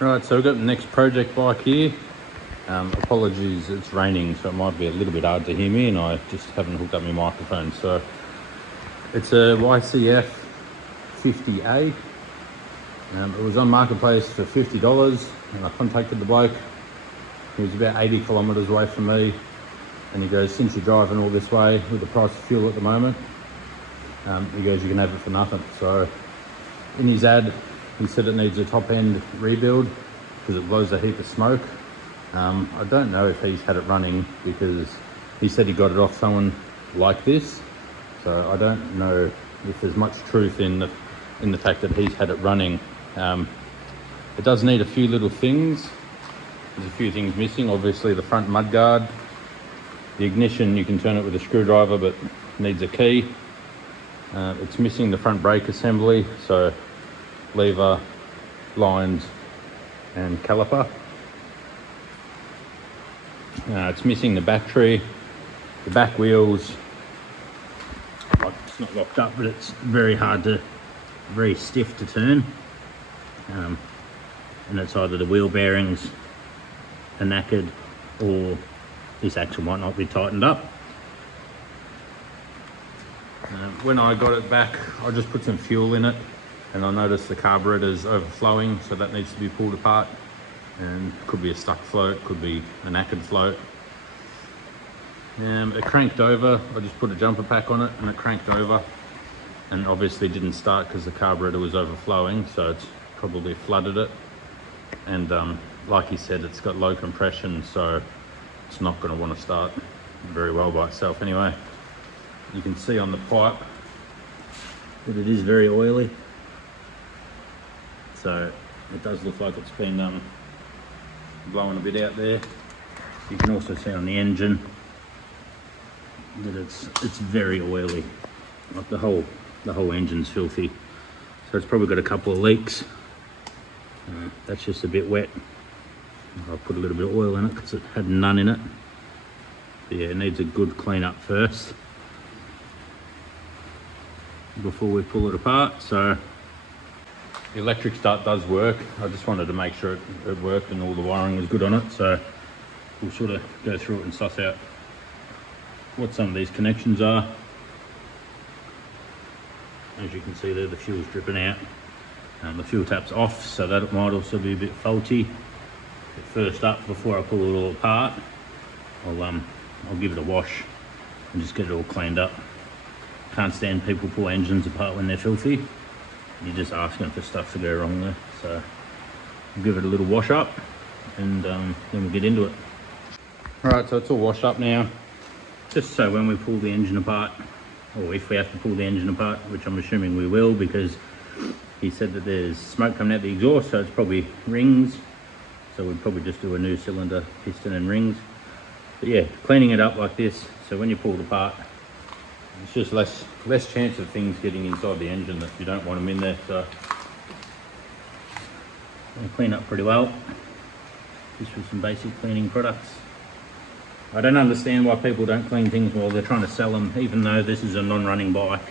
Right, so we've got the next project bike here. Apologies, it's raining, so it might be a little bit hard to hear me, and I just haven't hooked up my microphone. So it's a YCF 50A. It was on Marketplace for $50, and I contacted the bloke. He was about 80 kilometres away from me, and he goes, since you're driving all this way with the price of fuel at the moment, he goes, you can have it for nothing. So in his ad, he said it needs a top end rebuild because it blows a heap of smoke. I don't know if he's had it running, because he said he got it off someone like this. So I don't know if there's much truth in the fact that he's had it running. It does need a few little things. There's a few things missing. Obviously the front mudguard. The ignition, you can turn it with a screwdriver, but needs a key. It's missing the front brake assembly, so lever, lines and caliper. It's missing the battery, the back wheels. It's not locked up, but it's very stiff to turn. And it's either the wheel bearings are knackered, or this axle might not be tightened up. When I got it back, I just put some fuel in it, and I noticed the carburetor is overflowing, so that needs to be pulled apart. And it could be a stuck float, could be a knackered float. It cranked over. I just put a jumper pack on it, and it cranked over, and obviously didn't start because the carburetor was overflowing, so it's probably flooded it. And like he said, it's got low compression, so it's not going to want to start very well by itself anyway. You can see on the pipe that it is very oily, so it does look like it's been blowing a bit out there. You can also see on the engine that it's very oily. Like the whole engine's filthy, so it's probably got a couple of leaks. That's just a bit wet. I'll put a little bit of oil in it because it had none in it. But yeah, it needs a good clean up first before we pull it apart. So the electric start does work. I just wanted to make sure it worked and all the wiring was good on it. So we'll sort of go through it and suss out what some of these connections are. As you can see there, the fuel's dripping out. The fuel tap's off, so that it might also be a bit faulty. But first up, before I pull it all apart, I'll give it a wash and just get it all cleaned up. Can't stand people pull engines apart when they're filthy. You're just asking for stuff to go wrong there. So I'll give it a little wash up, and then we'll get into it. Alright, so it's all washed up now. Just so when we pull the engine apart, or if we have to pull the engine apart, which I'm assuming we will, because he said that there's smoke coming out the exhaust, so it's probably rings. So we'd probably just do a new cylinder, piston and rings. But yeah, cleaning it up like this, so when you pull it apart, it's just less chance of things getting inside the engine that you don't want them in there. So I'll clean up pretty well, just with some basic cleaning products. I don't understand why people don't clean things while they're trying to sell them, even though this is a non-running bike.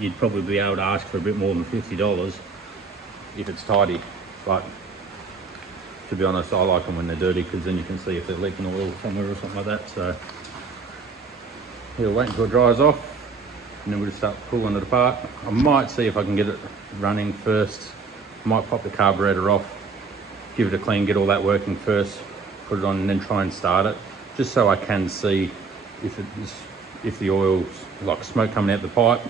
You'd probably be able to ask for a bit more than $50 if it's tidy, but to be honest, I like them when they're dirty, because then you can see if they're leaking oil somewhere or something like that. So yeah, wait until it dries off, and then we'll just start pulling it apart. I might see if I can get it running first. I might pop the carburetor off, give it a clean, get all that working first, put it on, and then try and start it, just so I can see if the oil's like smoke coming out the pipe.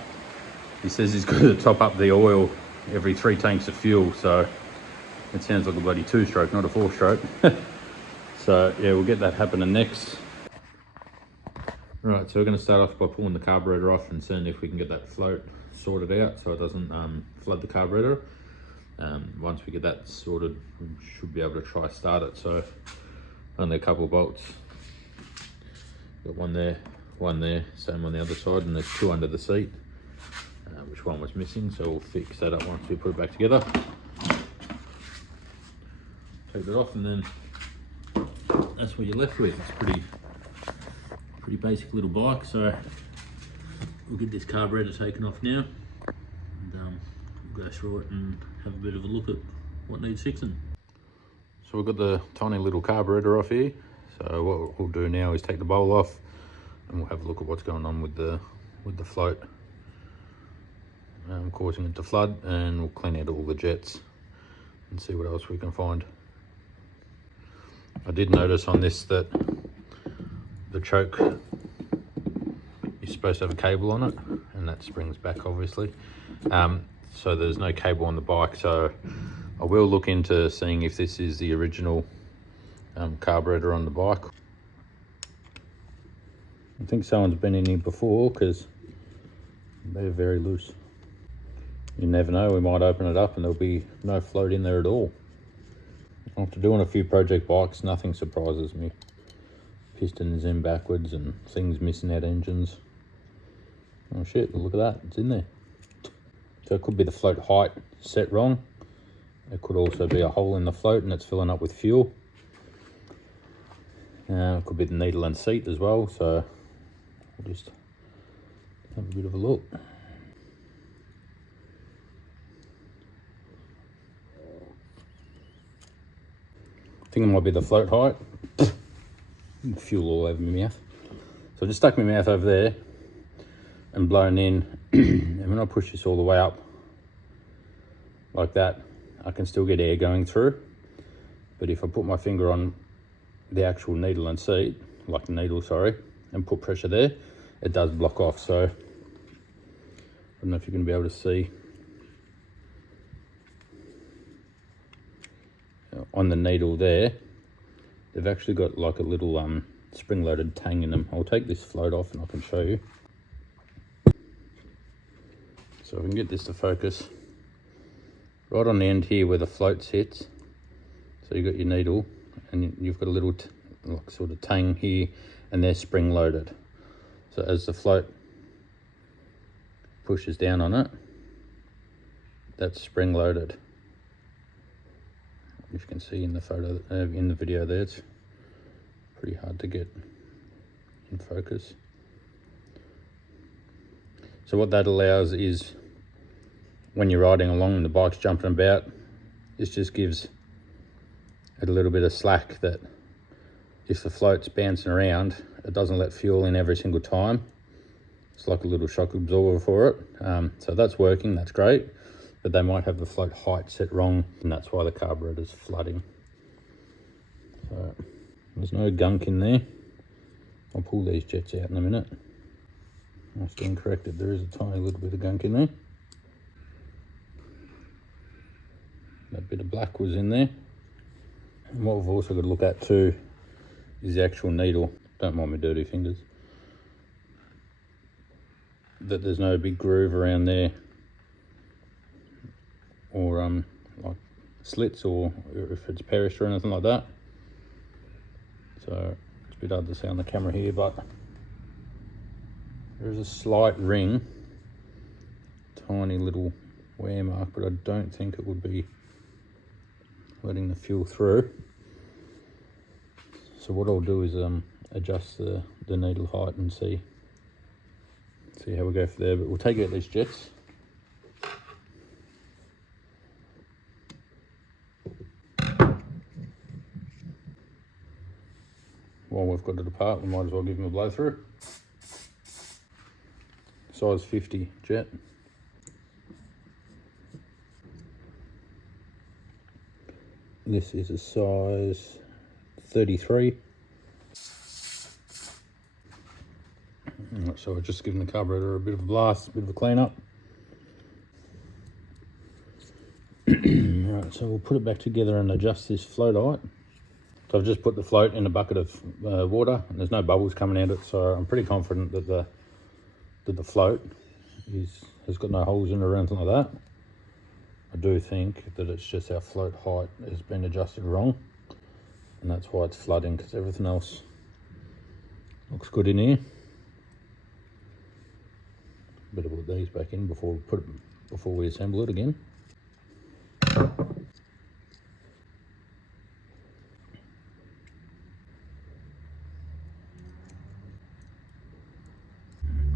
He says he's got to top up the oil every 3 tanks of fuel, so it sounds like a bloody 2-stroke, not a 4-stroke. So yeah, we'll get that happening next. Right, so we're going to start off by pulling the carburetor off and seeing if we can get that float sorted out so it doesn't flood the carburetor. Once we get that sorted, we should be able to try start it. So only a couple of bolts. Got one there, same on the other side, and there's 2 under the seat, which one was missing, so we'll fix that up once we put it back together. Take it off, and then that's what you're left with. It's pretty basic little bike. So we'll get this carburetor taken off now, and we'll go through it and have a bit of a look at what needs fixing. So we've got the tiny little carburetor off here. So what we'll do now is take the bowl off and we'll have a look at what's going on with the float, causing it to flood, and we'll clean out all the jets and see what else we can find. I did notice on this that the choke is supposed to have a cable on it, and that springs back obviously. So there's no cable on the bike, so I will look into seeing if this is the original carburetor on the bike. I think someone's been in here before because they're very loose. You never know, we might open it up and there'll be no float in there at all. After doing a few project bikes, nothing surprises me. Pistons in backwards and things missing out engines. Oh shit, look at that, it's in there. So it could be the float height set wrong. It could also be a hole in the float and it's filling up with fuel. It could be the needle and seat as well, so we'll just have a bit of a look. I think it might be the float height. Fuel all over my mouth. So I just stuck my mouth over there and blown in, and when I push this all the way up like that, I can still get air going through. But if I put my finger on the actual needle and seat, like the needle, sorry, and put pressure there, it does block off. So I don't know if you're going to be able to see. On the needle there, they've actually got like a little spring-loaded tang in them. I'll take this float off and I can show you. So I can get this to focus. Right on the end here where the float sits, so you've got your needle and you've got a little like sort of tang here, and they're spring-loaded. So as the float pushes down on it, that's spring-loaded. As you can see in the photo, in the video there, it's pretty hard to get in focus. So what that allows is, when you're riding along and the bike's jumping about, this just gives it a little bit of slack, that if the float's bouncing around, it doesn't let fuel in every single time. It's like a little shock absorber for it. So that's working, that's great. But they might have the float height set wrong, and that's why the carburetor's flooding. So there's no gunk in there. I'll pull these jets out in a minute. I stand corrected, there is a tiny little bit of gunk in there. That bit of black was in there. And what we've also got to look at too is the actual needle. Don't mind my dirty fingers. That there's no big groove around there, or like slits, or if it's perished or anything like that. So it's a bit hard to see on the camera here, but there's a slight ring, tiny little wear mark, but I don't think it would be letting the fuel through. So what I'll do is adjust the needle height and see how we go for there. But we'll take out these jets. While we've got it apart, we might as well give them a blow through. Size 50 jet. This is a size 33. So I've just given the carburetor a bit of a blast, a bit of a clean up. Right, so we'll put it back together and adjust this float height. So I've just put the float in a bucket of water, and there's no bubbles coming out of it, so I'm pretty confident that the float has got no holes in it or anything like that. I do think that it's just our float height has been adjusted wrong, and that's why it's flooding, because everything else looks good in here. Better put these back in before we assemble it again.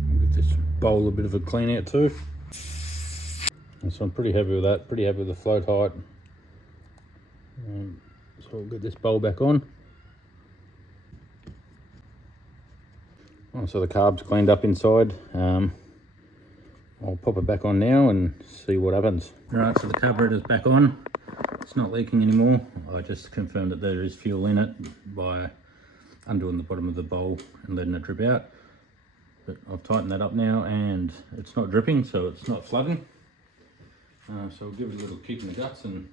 Give this bowl a bit of a clean out too. And so I'm pretty happy with that, pretty happy with the float height. So we'll get this bowl back on. Oh, so the carb's cleaned up inside. I'll pop it back on now and see what happens. Right, so the carburetor's back on. It's not leaking anymore. I just confirmed that there is fuel in it by undoing the bottom of the bowl and letting it drip out. But I've tightened that up now and it's not dripping, so it's not flooding. So we'll give it a little kick in the guts and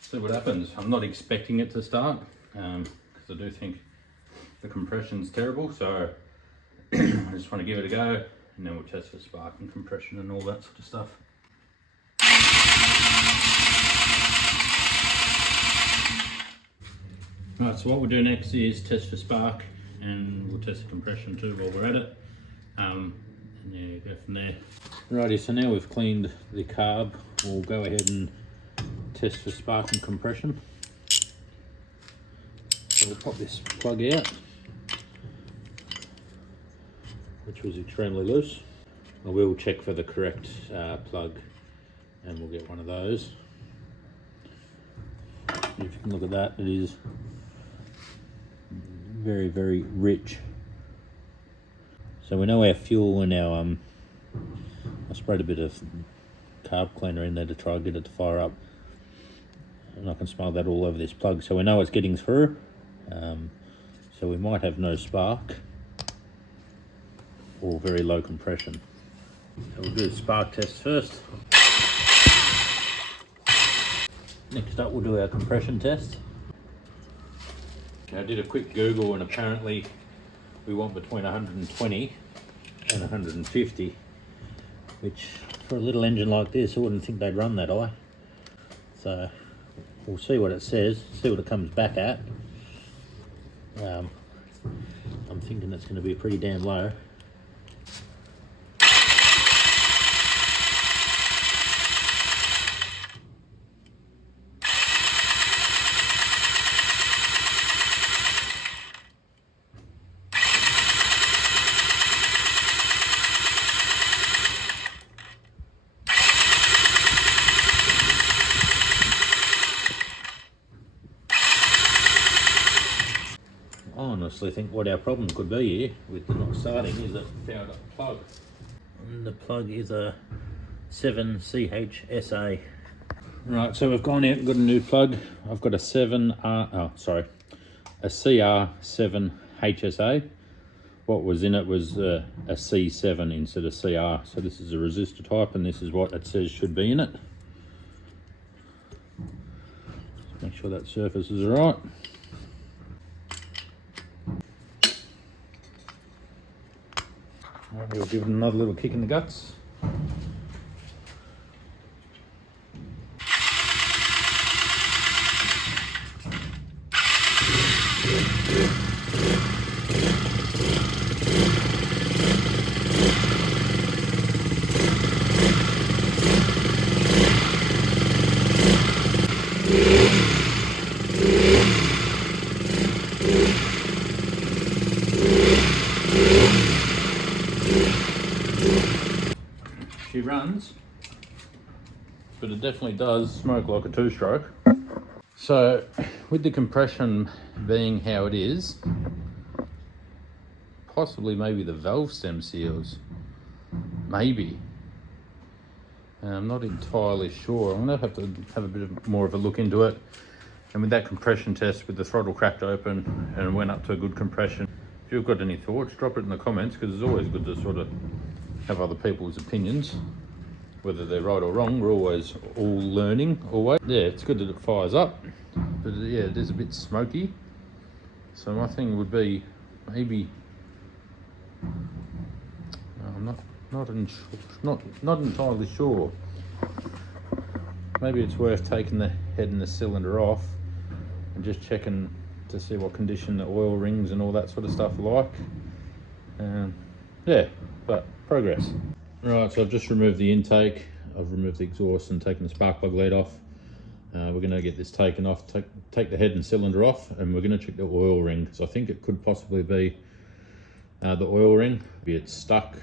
see what happens. I'm not expecting it to start because I do think the compression's terrible, so I just want to give it a go and then we'll test for spark and compression and all that sort of stuff. Right, so what we'll do next is test for spark and we'll test the compression too while we're at it. And yeah, go from there. Righty, so now we've cleaned the carb, we'll go ahead and test for spark and compression. So we'll pop this plug out, which was extremely loose. I will check for the correct plug and we'll get one of those. If you can look at that, it is very, very rich. So we know our fuel and our, I sprayed a bit of carb cleaner in there to try and get it to fire up. And I can smell that all over this plug. So we know it's getting through. So we might have no spark or very low compression. So we'll do the spark test first. Next up we'll do our compression test. I did a quick Google and apparently we want between 120 and 150, which for a little engine like this I wouldn't think they'd run that high. So we'll see what it says, see what it comes back at. I'm thinking it's going to be pretty damn low. I honestly think what our problem could be here with the not starting is a fouled up plug. And the plug is a 7CHSA. Right, so we've gone out and got a new plug. I've got a CR7HSA. What was in it was a C7 instead of CR. So this is a resistor type and this is what it says should be in it. Just make sure that surface is alright. We'll give it another little kick in the guts. She runs, but it definitely does smoke like a two-stroke. So with the compression being how it is, possibly maybe the valve stem seals, maybe. I'm not entirely sure. I'm gonna have to have a bit more of a look into it. And with that compression test, with the throttle cracked open and went up to a good compression, if you've got any thoughts, drop it in the comments, because it's always good to sort of have other people's opinions, whether they're right or wrong. We're always all learning, always. Yeah, it's good that it fires up, but yeah, it is a bit smoky. So my thing would be maybe, I'm not entirely sure. Maybe it's worth taking the head and the cylinder off and just checking to see what condition the oil rings and all that sort of stuff are like. Yeah, but progress. Right, so I've just removed the intake, I've removed the exhaust and taken the spark plug lead off. We're going to get this taken off, take the head and cylinder off, and we're going to check the oil ring, because I think it could possibly be the oil ring, be it stuck,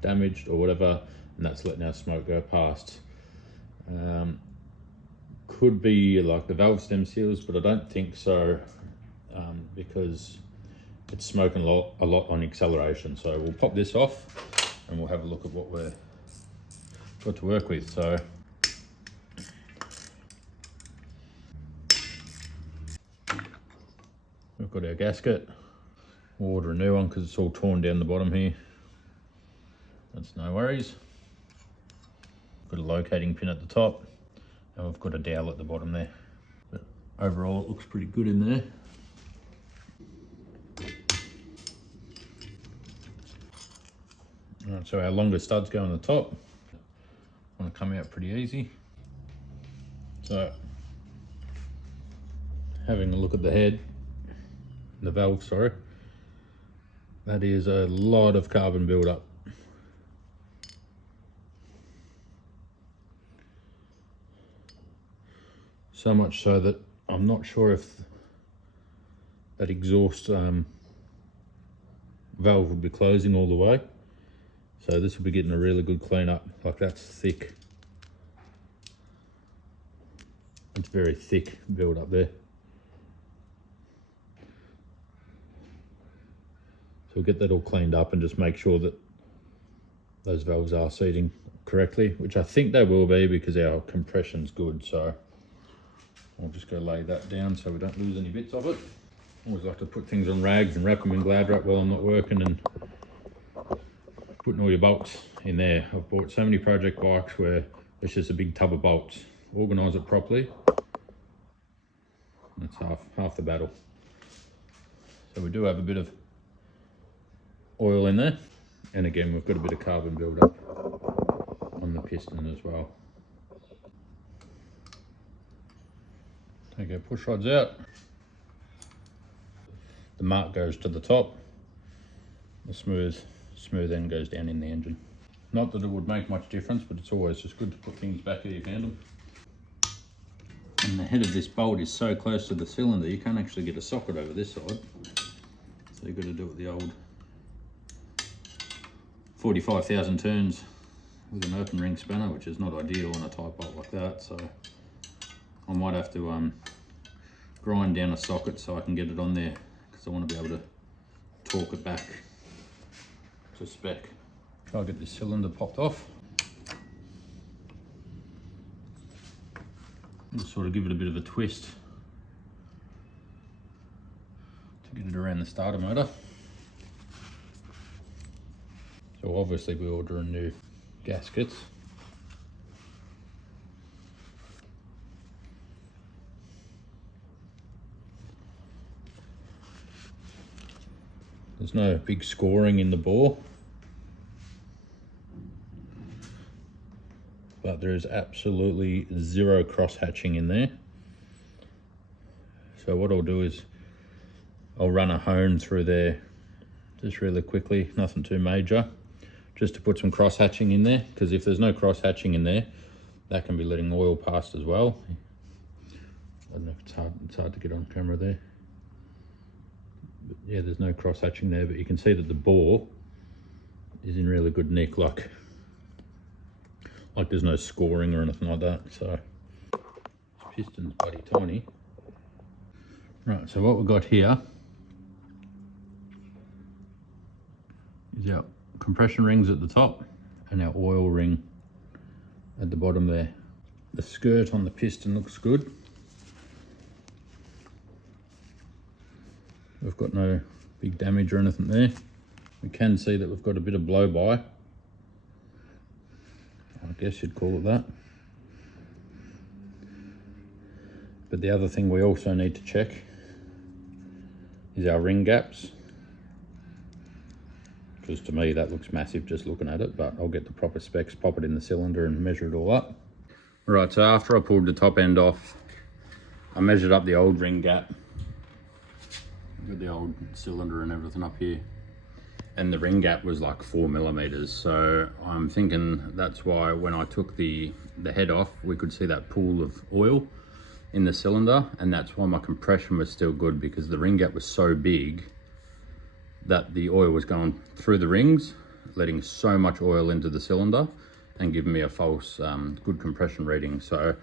damaged or whatever, and that's letting our smoke go past. could be like the valve stem seals, but I don't think so, because it's smoking a lot on acceleration. So we'll pop this off and we'll have a look at what we've got to work with. So we've got our gasket. We'll order a new one because it's all torn down the bottom here. That's no worries. Got a locating pin at the top, and we've got a dowel at the bottom there. But overall, it looks pretty good in there. All right, so our longer studs go on the top. Want to come out pretty easy. So, having a look at the head, the valve, sorry, that is a lot of carbon buildup. So much so that I'm not sure if that exhaust valve would be closing all the way. So this will be getting a really good clean up. Like, that's thick. It's very thick build up there. So we'll get that all cleaned up and just make sure that those valves are seating correctly, which I think they will be because our compression's good. So I'll just go lay that down so we don't lose any bits of it. Always like to put things on rags and wrap them in Glad wrap while I'm not working, and putting all your bolts in there. I've bought so many project bikes where it's just a big tub of bolts. Organise it properly. That's half the battle. So we do have a bit of oil in there, and again we've got a bit of carbon build-up on the piston as well. Take our push rods out. The mark goes to the top. The smooth end goes down in the engine. Not that it would make much difference, but it's always just good to put things back where you found them. And the head of this bolt is so close to the cylinder, you can't actually get a socket over this side. So you've got to do it the old 45,000 turns with an open ring spanner, which is not ideal on a tight bolt like that. So I might have to grind down a socket so I can get it on there, because I want to be able to torque it back to spec. Try to get this cylinder popped off. Just sort of give it a bit of a twist to get it around the starter motor. So obviously we order a new gaskets. There's no big scoring in the bore, but there is absolutely zero cross hatching in there. So what I'll do is I'll run a hone through there just really quickly, nothing too major, just to put some cross hatching in there, because if there's no cross hatching in there, that can be letting oil past as well. I don't know if it's hard to get on camera there. But yeah, there's no cross hatching there, but you can see that the bore is in really good nick, like there's no scoring or anything like that. So this piston's bloody tiny. Right, so what we've got here is our compression rings at the top and our oil ring at the bottom there. The skirt on the piston looks good. We've got no big damage or anything there. We can see that we've got a bit of blow by, I guess you'd call it that. But the other thing we also need to check is our ring gaps, because to me that looks massive just looking at it, but I'll get the proper specs, pop it in the cylinder and measure it all up. Right, so after I pulled the top end off, I measured up the old ring gap. I've got the old cylinder and everything up here, and the ring gap was like 4 millimeters. So I'm thinking that's why when I took the head off, we could see that pool of oil in the cylinder, and that's why my compression was still good, because the ring gap was so big that the oil was going through the rings, letting so much oil into the cylinder and giving me a false good compression reading. So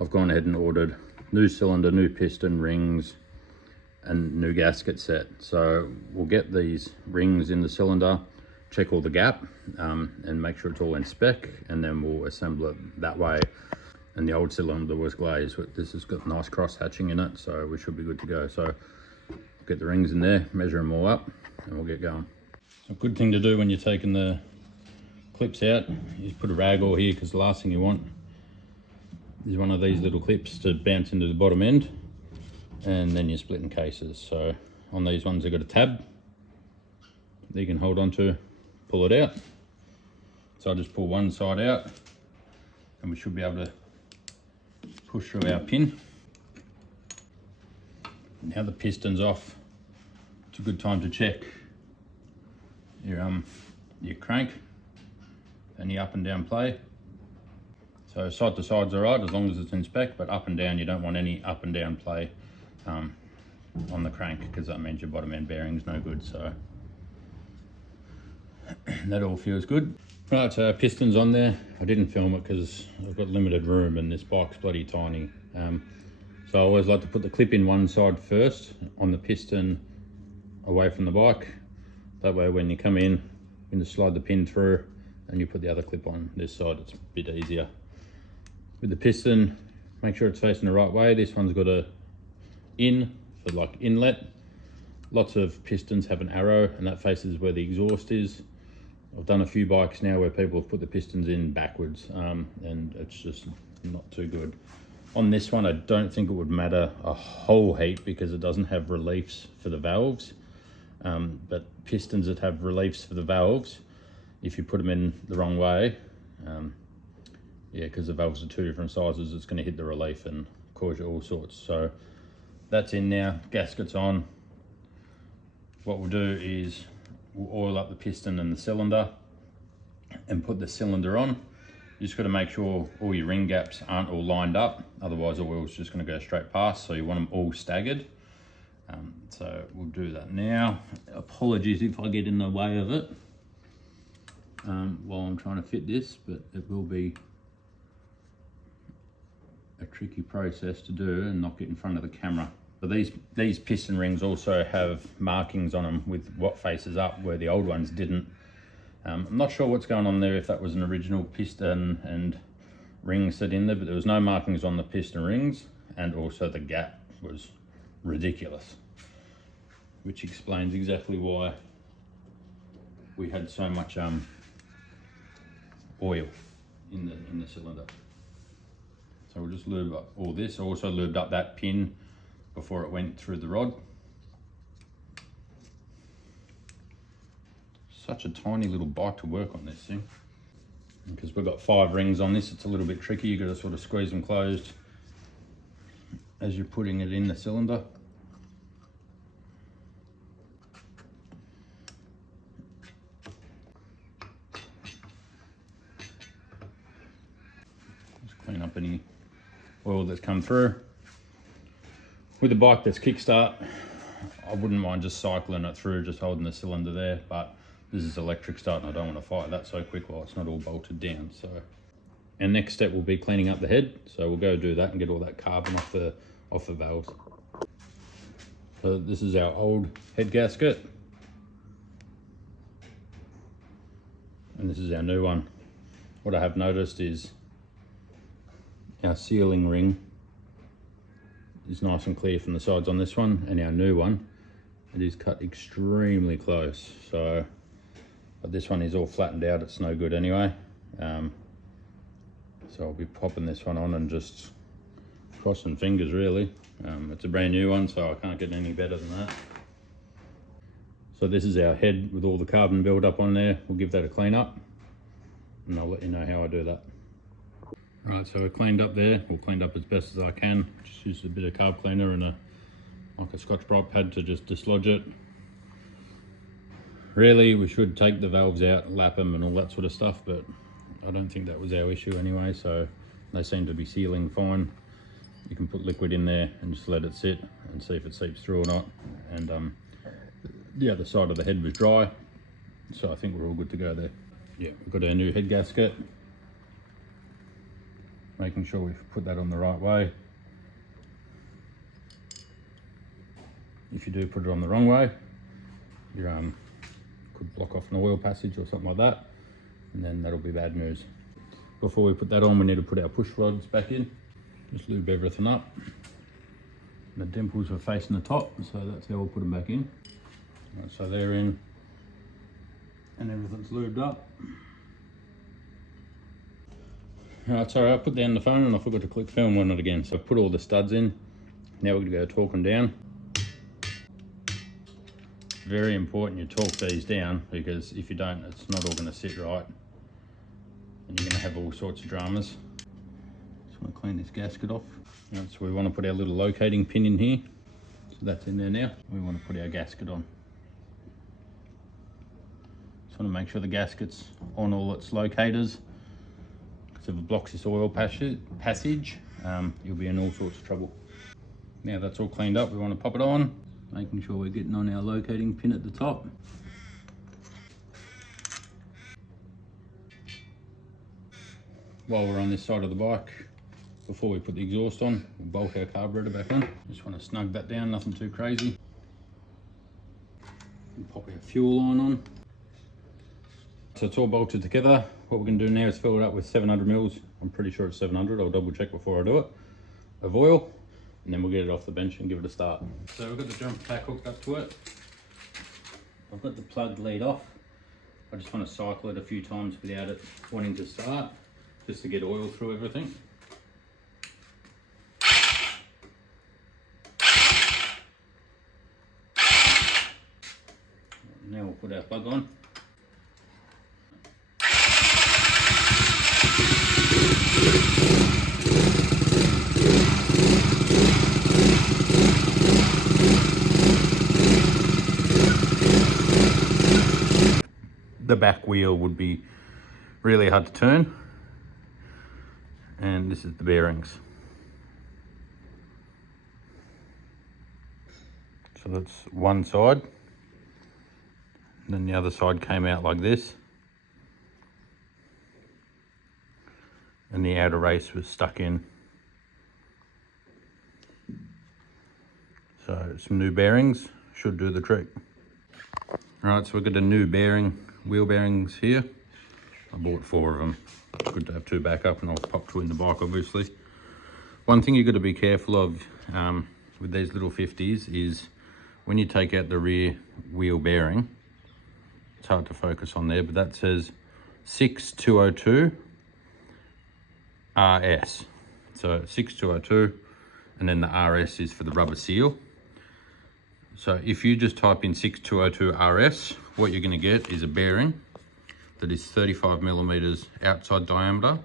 I've gone ahead and ordered new cylinder, new piston, rings, and new gasket set. So we'll get these rings in the cylinder, check all the gap, and make sure it's all in spec, and then we'll assemble it that way. And the old cylinder was glazed, but this has got nice cross hatching in it, so we should be good to go. So get the rings in there, measure them all up, and we'll get going. So a good thing to do when you're taking the clips out is put a rag all here, because the last thing you want is one of these little clips to bounce into the bottom end, and then you're splitting cases. So on these ones they've got a tab that you can hold on to, pull it out. So I'll just pull one side out, and we should be able to push through our pin. Now the piston's off, it's a good time to check your crank and your up and down play. So side to side's all right as long as it's in spec, but up and down you don't want any up and down play on the crank, because that means your bottom end bearing's no good. So that all feels good. Right, so piston's on there. I didn't film it because I've got limited room and this bike's bloody tiny. So I always like to put the clip in one side first on the piston away from the bike. That way when you come in, you can just slide the pin through and you put the other clip on this side. It's a bit easier. With the piston, make sure it's facing the right way. This one's got a in for like inlet. Lots of pistons have an arrow, and that faces where the exhaust is. I've done a few bikes now where people have put the pistons in backwards, and it's just not too good. On this one, I don't think it would matter a whole heap because it doesn't have reliefs for the valves. But pistons that have reliefs for the valves, if you put them in the wrong way, yeah, because the valves are two different sizes, it's going to hit the relief and cause you all sorts. So that's in now, gasket's on. What we'll do is we'll oil up the piston and the cylinder and put the cylinder on. You just got to make sure all your ring gaps aren't all lined up, otherwise the oil's just going to go straight past, so you want them all staggered. So we'll do that now. Apologies if I get in the way of it while I'm trying to fit this, but it will be a tricky process to do and not get in front of the camera. But these piston rings also have markings on them with what faces up, where the old ones didn't. I'm not sure what's going on there, if that was an original piston and ring set in there, but there was no markings on the piston rings, and also the gap was ridiculous, which explains exactly why we had so much oil in the cylinder. So we'll just lube up all this. I also lubed up that pin before it went through the rod. Such a tiny little bike to work on this thing. Because we've got 5 rings on this, it's a little bit tricky. You've got to sort of squeeze them closed as you're putting it in the cylinder. Just clean up any oil that's come through. With a bike that's kickstart, I wouldn't mind just cycling it through, just holding the cylinder there, but this is electric start and I don't want to fire that so quick while it's not all bolted down. So our next step will be cleaning up the head. So we'll go do that and get all that carbon off the valves. So this is our old head gasket. And this is our new one. What I have noticed is our sealing ring is nice and clear from the sides on this one, and our new one, it is cut extremely close. So, but this one is all flattened out, it's no good anyway. So I'll be popping this one on and just crossing fingers really. It's a brand new one, so I can't get any better than that. So this is our head with all the carbon build up on there. We'll give that a clean up and I'll let you know how I do that. Right, so I cleaned up there, or cleaned up as best as I can. Just used a bit of carb cleaner and like a Scotch-Brite pad to just dislodge it. Really, we should take the valves out, lap them and all that sort of stuff, but I don't think that was our issue anyway, so they seem to be sealing fine. You can put liquid in there and just let it sit and see if it seeps through or not. And the other side of the head was dry, so I think we're all good to go there. Yeah, we've got our new head gasket. making sure we put that on the right way. If you do put it on the wrong way, you could block off an oil passage or something like that, and then that'll be bad news. Before we put that on, we need to put our push rods back in. Just lube everything up. The dimples are facing the top, so that's how we'll put them back in. Right, so they're in, and everything's lubed up. Alright, sorry, I put down the phone and I forgot to click film on it again. So I've put all the studs in. Now we're going to go torque them down. Very important you torque these down, because if you don't, it's not all going to sit right and you're going to have all sorts of dramas. Just want to clean this gasket off. Right, so we want to put our little locating pin in here. So that's in there now. We want to put our gasket on. Just want to make sure the gasket's on all its locators, because if it blocks this oil passage, you'll be in all sorts of trouble. Now that's all cleaned up, we want to pop it on, making sure we're getting on our locating pin at the top. While we're on this side of the bike, before we put the exhaust on, we'll bolt our carburetor back on. Just want to snug that down, nothing too crazy. And pop our fuel line on. So it's all bolted together. What we're going to do now is fill it up with 700 mils. I'm pretty sure it's 700, I'll double check before I do it, of oil. And then we'll get it off the bench and give it a start. So we've got the jumper pack hooked up to it. I've got the plug lead off. I just want to cycle it a few times without it wanting to start, just to get oil through everything. Now we'll put our plug on. The back wheel would be really hard to turn, and this is the bearings. So that's one side, and then the other side came out like this, and the outer race was stuck in. So some new bearings should do the trick. Right, so we've got a new wheel bearings here. I bought 4 of them. It's good to have 2 back up, and I'll pop 2 in the bike obviously. One thing you've got to be careful of with these little 50s is when you take out the rear wheel bearing, it's hard to focus on there, but that says 6202 RS. So 6202, and then the RS is for the rubber seal. So if you just type in 6202 RS, what you're going to get is a bearing that is 35 millimeters outside diameter,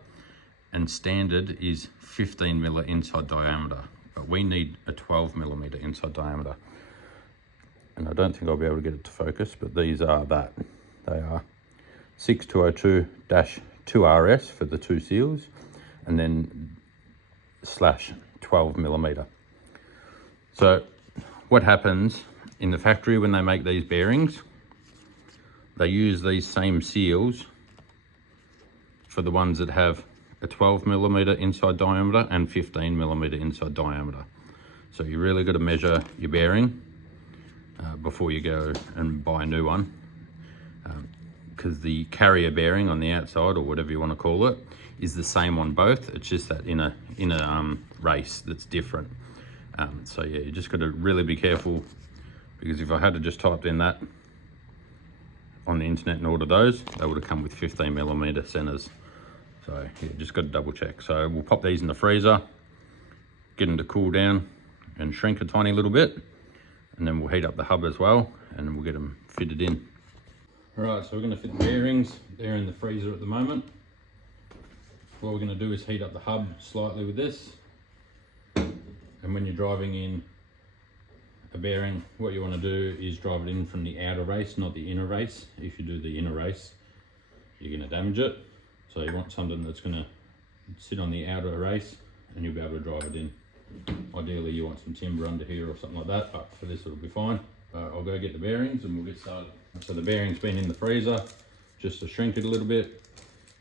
and standard is 15 millimeter inside diameter. But we need a 12 millimeter inside diameter. And I don't think I'll be able to get it to focus, but these are that. They are 6202-2RS for the 2 seals, and then /12 millimeter. So what happens in the factory when they make these bearings, they use these same seals for the ones that have a 12 millimeter inside diameter and 15 millimeter inside diameter. So you really got to measure your bearing before you go and buy a new one, because the carrier bearing on the outside, or whatever you want to call it, is the same on both. It's just that in a race that's different. So yeah, you just got to really be careful, because if I had to just typed in that on the internet and order those, they would have come with 15 millimeter centers. So yeah, just got to double check. So we'll pop these in the freezer, get them to cool down and shrink a tiny little bit, and then we'll heat up the hub as well, and we'll get them fitted in. All right, so we're going to fit the bearings. They're in the freezer at the moment. What we're going to do is heat up the hub slightly with this. And when you're driving in a bearing, what you want to do is drive it in from the outer race, not the inner race. If you do the inner race, you're going to damage it. So you want something that's going to sit on the outer race, and you'll be able to drive it in. Ideally you want some timber under here or something like that, but for this it'll be fine. I'll go get the bearings and we'll get started. So the bearing's been in the freezer just to shrink it a little bit.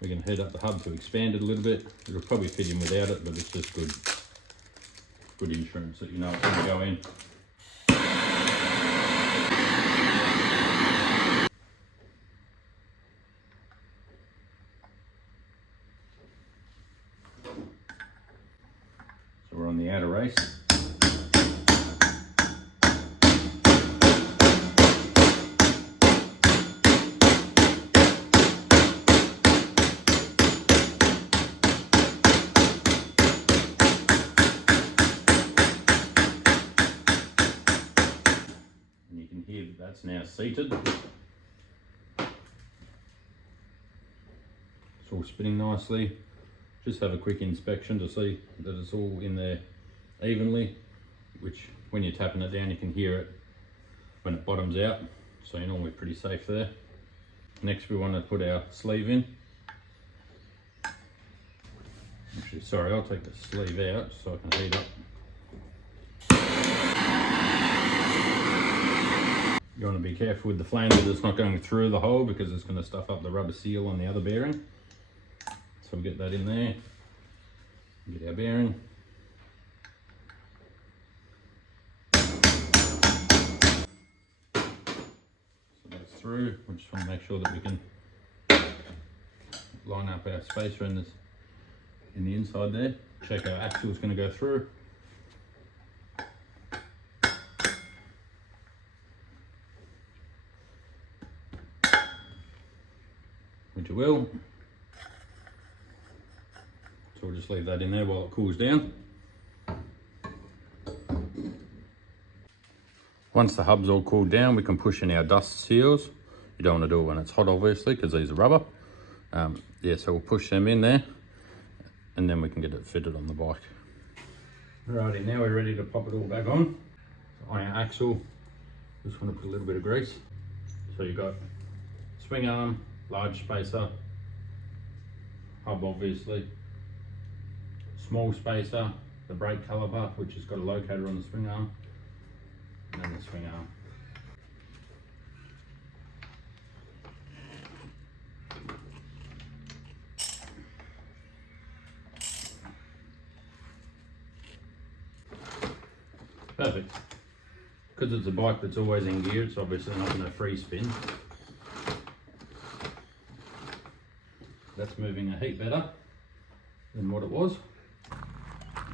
We're going to heat up the hub to expand it a little bit. It'll probably fit in without it, but it's just good insurance that you know it's going to go in. So we're on the outer race. And you can hear that's now seated. It's all spinning nicely. Just have a quick inspection to see that it's all in there evenly, which when you're tapping it down you can hear it when it bottoms out, so you're normally pretty safe there. Next we want to put our sleeve in. Actually, sorry, I'll take the sleeve out so I can heat up. You want to be careful with the flanger that's not going through the hole, because it's going to stuff up the rubber seal on the other bearing. So we'll get that in there, get our bearing. So that's through. We just want to make sure that we can line up our spacer in the inside there. Check our axle is going to go through. Which it will. So we'll just leave that in there while it cools down. Once the hub's all cooled down, we can push in our dust seals. You don't want to do it when it's hot, obviously, because these are rubber. Yeah, so we'll push them in there, and then we can get it fitted on the bike. Alrighty, now we're ready to pop it all back on. So on our axle, just want to put a little bit of grease. So you've got swing arm, large spacer, hub obviously, small spacer, the brake caliper, which has got a locator on the swing arm, and then the swing arm. Perfect. Because it's a bike that's always in gear, it's obviously not going to free spin. That's moving a heap better than what it was.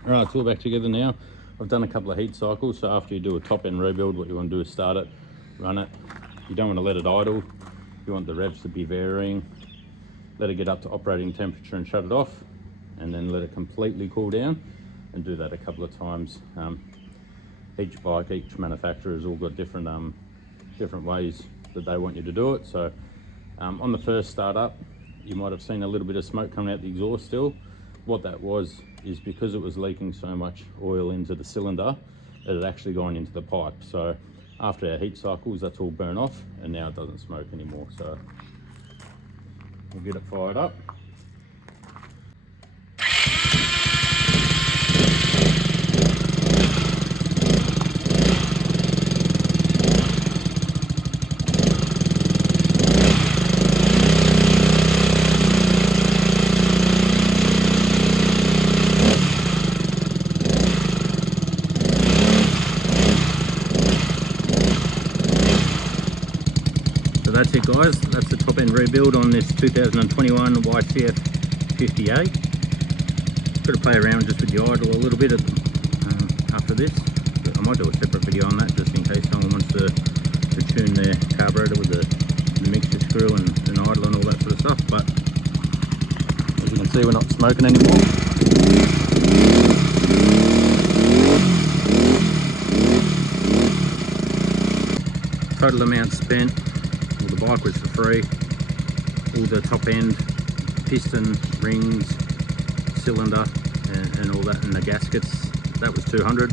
Alright, it's all back together now. I've done a couple of heat cycles, so after you do a top end rebuild, what you want to do is start it, run it. You don't want to let it idle. You want the revs to be varying. Let it get up to operating temperature and shut it off, and then let it completely cool down, and do that a couple of times. Each bike, each manufacturer has all got different ways that they want you to do it. So on the first start up, you might have seen a little bit of smoke coming out the exhaust still. What that was is because it was leaking so much oil into the cylinder, it had actually gone into the pipe. So after our heat cycles, that's all burnt off, and now it doesn't smoke anymore. So we'll get it fired up. So that's it guys, that's the top end rebuild on this 2021 YCF 50A. Got to play around just with the idle a little bit after this. But I might do a separate video on that just in case someone wants to tune their carburetor with the mixture screw and idle and all that sort of stuff. But as you can see, we're not smoking anymore. Total amount spent, well, the bike was for free. All the top end, piston, rings, cylinder and all that, and the gaskets, that was 200.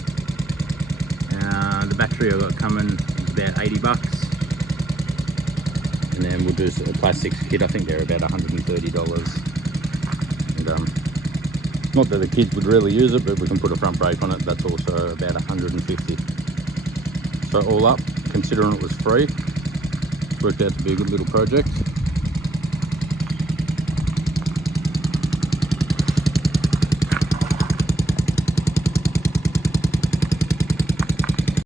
The battery I got coming is about 80 bucks. And then we'll do a plastics kit, I think they're about $130. And not that the kids would really use it, but we can put a front brake on it, that's also about 150. So all up, considering it was free, it's worked out to be a good little project.